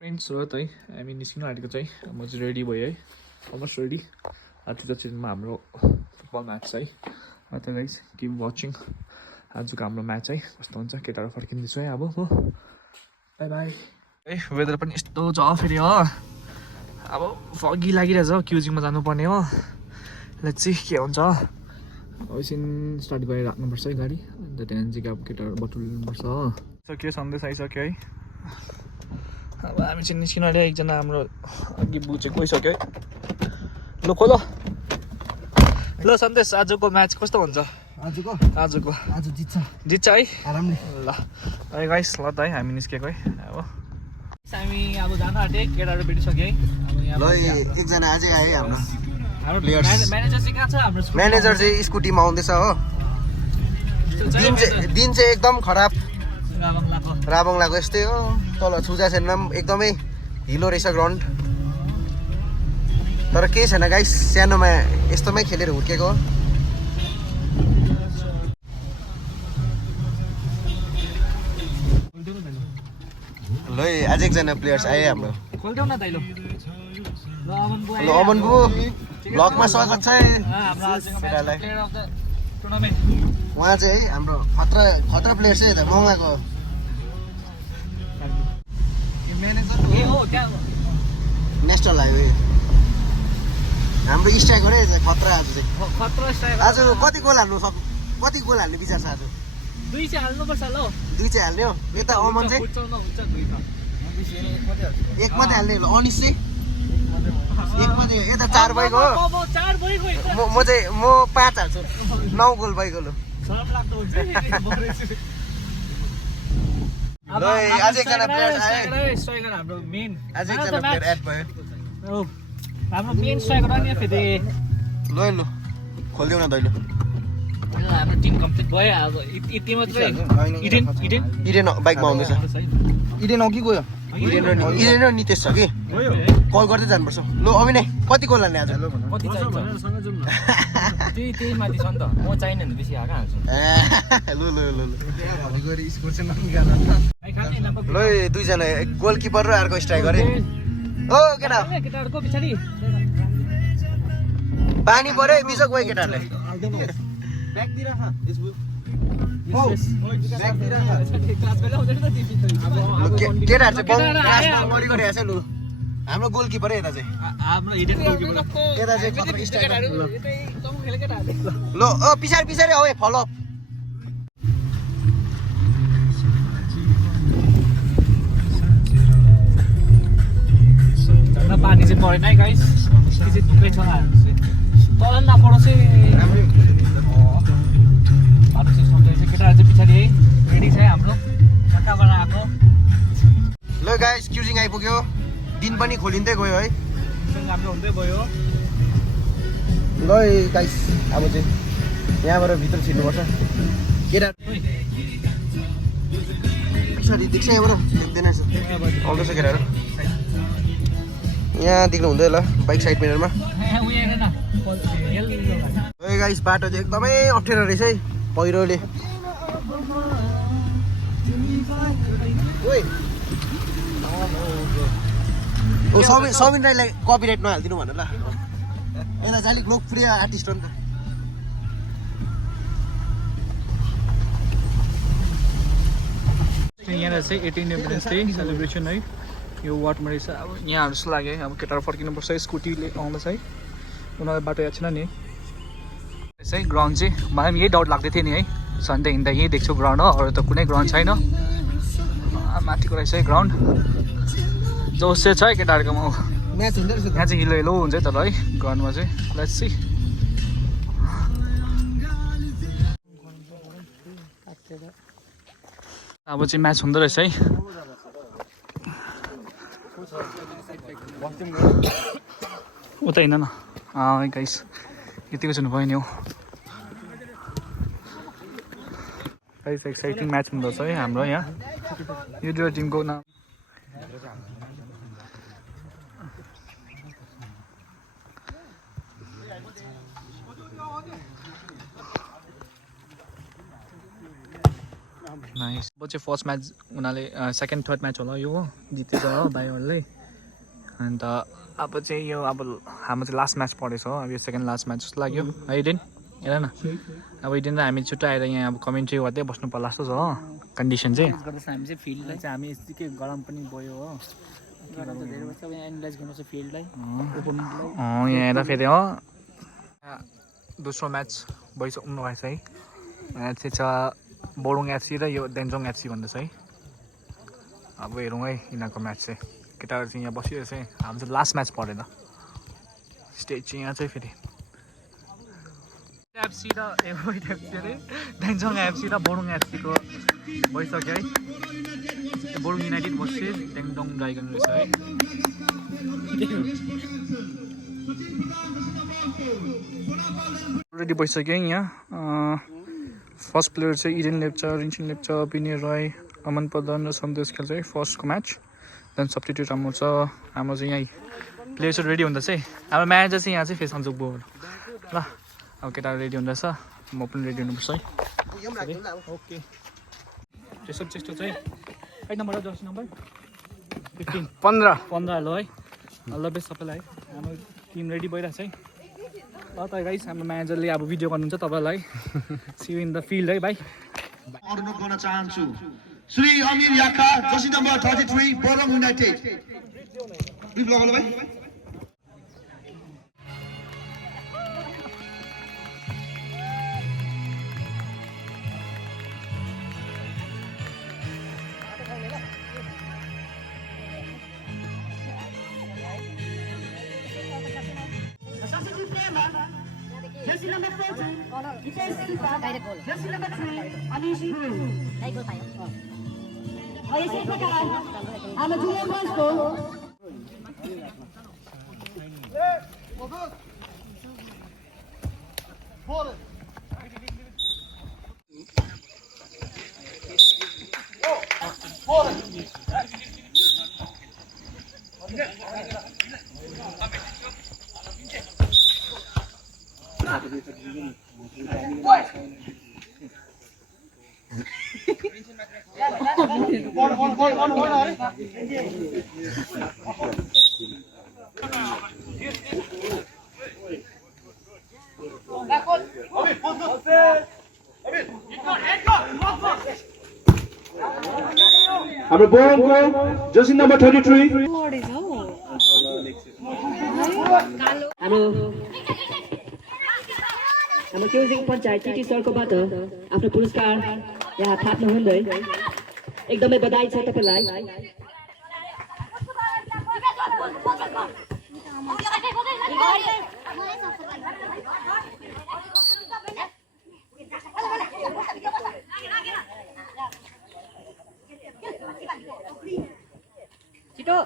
Friends हो त है हामी निस्किनु आँटेको चाहिँ म चाहिँ रेडी भयो है अलमोस्ट रेडी त्यो चाहिँ हाम्रो फुटबल म्याच छ है त गाइस किप वाचिङ आजको हाम्रो म्याच है कस्तो हुन्छ केटाहरू फर्किँदैछु है अब हो बाई बाई है वेदर पनि यस्तो छ फेरि हो अब फगी लागिरहेछ क्युजिङमा जानुपर्ने हो लेट्स सी के हुन्छ एकछिन स्टार्ट गरेर राख्नुपर्छ है गाडी अन्त त्यहाँदेखि चाहिँ अब केटाहरू बटुल्नुपर्छ हो सक्यो सन्देश आइसक्यो है अब हामी चाहिँ निस्किनु आँट्यो एकजना हाम्रो अघि बुझेको गइसक्यो है ल खोलो ल सन्देश आजको म्याच कस्तो हुन्छ आजको आज जित्छ है आरामले ल है गाइस ल त है हामी निस्केको है अब हामी अब जान आँट्यो केटाहरू भेटिसक्यो है अब ल एकजना अझै आयो हाम्रो हाम्रो players। म्यानेजर चाहिँ कहाँ छ हाम्रो म्यानेजर चाहिँ स्कुटीमा आउँदैछ हो दिन चाहिँ एकदम खराब राबङलाको यस्तै हो तल छुजा सेनमा पनि एकदमै हिलो रहेछ ग्राउन्ड तर केही छैन गाइस सानोमा यस्तोमै खेलेर हुर्केको हो ल आज एकजना प्लेयर्स आए हाम्रो खोल्देऊ न दाइलो ल अमन बु ब्लगमा स्वागत छ है प्लेयर अफ द टुर्नामेन्ट उहाँ चाहिँ है हाम्रो खतरा प्लेयर चाहिँ यता मगाएको ए हो त्यहाँ नेसनल हाइवे हाम्रो स्ट्राइकर है खतरा आज चाहिँ खतरा स्टाइल आज कति गोल हाल्ने विचार छ आज दुई चाहिँ हाल्नुपर्छ ल 2 चाहिँ हाल्ने हो यता अमन चाहिँ हुन्छ दुई त एक मात्रै हाल्ने हो अनिस चाहिँ एक मात्रै यता 4 बैको हो अब 4 भइगयो म चाहिँ 5 हाल्छु 9 गोल बैको लु शरम लाग्दो हुन्छ ल आज एकजना प्लेयर आए स्ट्राइकर हाम्रो मेन आज एकजना प्लेयर एड भयो हाम्रो मेन स्ट्राइकर अनि फेरि ल खोलिदेऊ न दैलो हाम्रो टिम कम्प्लिट भयो अब यति मात्रै इडेन बाइकमा आउँदैछ इडेन अघि गयो इडेन र नितेश छ कि कल गर्दै जानुपर्छ ल अभिनय कति गोल हाल्ने आज कति चाहिन्छ त्यही माथि छ नि त म चाहिने भने बेसी हाका हाल्छु ल दुईजना गोलकिपर र अर्को स्ट्राइकर है ओ केटा केटाहरूको पछाडि पानी पऱ्यो बिजोक भयो केटाहरूलाई केटाहरू चाहिँ गरिरहेको छ लु हाम्रो गोलकिपर यता चाहिँ यता चाहिँ ल पछाडि हो फलोअप पानी चाहिँ परेन है गाइस चाहिँ दुःखै छ तल नपरोस् केटाहरू चाहिँ पछाडि है रेडी छ है हाम्रो कताबाट आएको ल गाइस क्युजिङ आइपुग्यो दिन पनि खोलिँदै गयो है राम्रो हुँदै गयो ल गाइस अब चाहिँ यहाँबाट भित्र छिर्नुपर्छ केटा पछाडि देख्छ यहाँबाट देख्दैन आउँदैछ केटाहरू यहाँ देख्नु हुँदै ल बाइक साइड मिररमा गाइस बाटो चाहिँ एकदमै अप्ठ्यारो रहेछ है पहिरोले सबिन राईलाई कपिराइट नहालिदिनु भन्नु ल यता चाहिँ अलिक लोकप्रिय आर्टिस्ट हो नि त यहाँ चाहिँ 18 इन्डिपेन्डेन्स डे सेलिब्रेसन है यो वार्डमा रहेछ अब यहाँहरू जस्तो लाग्यो अब केटाहरू फर्किनुपर्छ स्कुटीले आउँदैछ है उनीहरूलाई बाटो याद छैन नि है ग्राउन्ड चाहिँ मलाई पनि यही डाउट लाग्दै थियो नि है सन्डे हिँड्दा यहीँ देख्छु ग्राउन्ड हो अरू त कुनै ग्राउन्ड छैन माथिको रहेछ है ग्राउन्ड जोस चाहिँ छ है केटाहरूकोमा म्याच हुँदै रहेछ यहाँ चाहिँ हिलो हिलो हुन्छ है तर है ग्राउन्डमा चाहिँ लेट्स सी अब चाहिँ म्याच हुँदो रहेछ है उता हिँड न गाइस यतिको चाहिँ भयो नि हौ गाइस एक्साइटिङ म्याच हुँदो रहेछ है हाम्रो यहाँ यो दुईवटा टिमको नाम नाइस अब चाहिँ फर्स्ट म्याच उनीहरूले सेकेन्ड थर्ड म्याच होला यो जितेछ हो भाइहरूले अन्त अब चाहिँ यो अब हाम्रो चाहिँ लास्ट म्याच परेछ हो अब यो सेकेन्ड लास्ट म्याच जस्तो लाग्यो है इडेन हेर न अब इडेन र हामी छुट्टै आएर यहाँ अब कमेन्ट्री गर्दै बस्नु पर्ला जस्तो छ हो कन्डिसन चाहिँ गर्दैछ हामी चाहिँ फिल्डलाई चाहिँ हामी यतिकै गरम पनि भयो हो धेरै वर्ष अब यहाँ एनालाइज गर्नुपर्छ फिल्डलाई ओपोनेन्टलाई यहाँ हेर फेरि हो दोस्रो म्याच भइसक्नु भएछ है यहाँ चाहिँ छ बोरुङ एफसी र यो डेन्जोङ एफसी भन्दैछ है अब हेरौँ है यिनीहरूको म्याच चाहिँ केटाहरू चाहिँ यहाँ बसिरहेछ है हाम्रो चाहिँ लास्ट म्याच परेन स्टेज चाहिँ यहाँ चाहिँ फेरि एफसी र एफसी अरे डेन्जोङ एफसी र बोरुङ एफसीको भइसक्यो है बोरुङ युनाइटेड बसेस डेन्जोङ ड्राइगन रहेछ है अलरेडी भइसक्यो है यहाँ फर्स्ट प्लेयर चाहिँ इडेन लेप्चा रिन्चिङ लेप्चा विनय राई अमन प्रधान र सन्देश खेल्छ है फर्स्टको म्याच देन सब्स्टिट्युट हाम्रो छ हाम्रो चाहिँ यहीँ प्लेयर्सहरू रेडी हुँदैछ है हाम्रो म्यानेजर चाहिँ यहाँ चाहिँ फेस सन्जोक बोर ल अब केटाहरू रेडी हुँदैछ म पनि रेडी हुनुपर्छ है ओके त्यस्तो त्यस्तो चाहिँ 8 नम्बर हो जर्सी नम्बर 15 लो है ल बेस सबैलाई हाम्रो टिम रेडी भइरहेछ है ल त गाइस हाम्रो म्यानेजरले अब भिडियो गर्नुहुन्छ तपाईँलाई see you in the field है भाइ अनुरोध गर्न चाहन्छु श्री अमीर याका जर्सी नम्बर 33 बोरुङ युनाइटेड बिप लगाउनु भाइ Jersey number 14, defense keeper. Jersey number 3, Anish Guru. यसै प्रकार हाम्रो जुनियर बॉयजको हाम्रो बोरुङको जर्सी नम्बर 33 हाम्रो क्युजिङ पञ्चायत टिटी सर्कलबाट आफ्नो पुरस्कार यहाँ थाप्नु हुँदै एकदमै बधाई छ तपाईलाई छिटो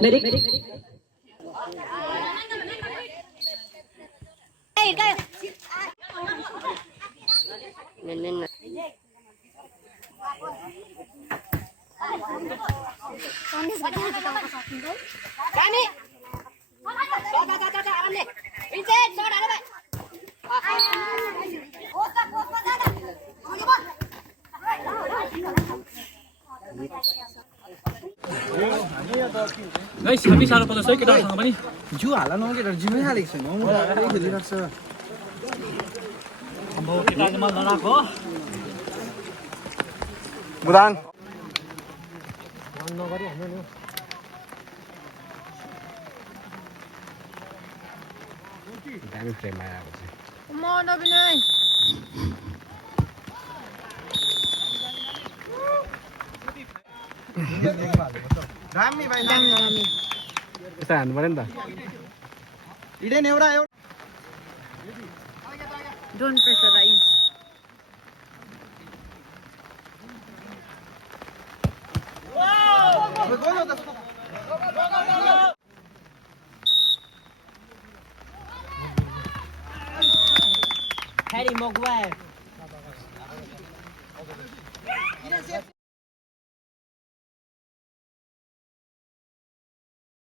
Medic. Kami. गाइस हामी साह्रो पर्दैछ है केटाहरूसँग पनि जिउ हाल न केटाहरू जिउमै हालेको छैन म त खेलिरहेको छ अब केटाहरूले मलाई नराको हो बुदान दामी फ्रेम आएको छ दामी भाइ दामी यस्तो हान्नु पर्यो नि त इडेन एउटा Don't pressurize. Harry Maguire.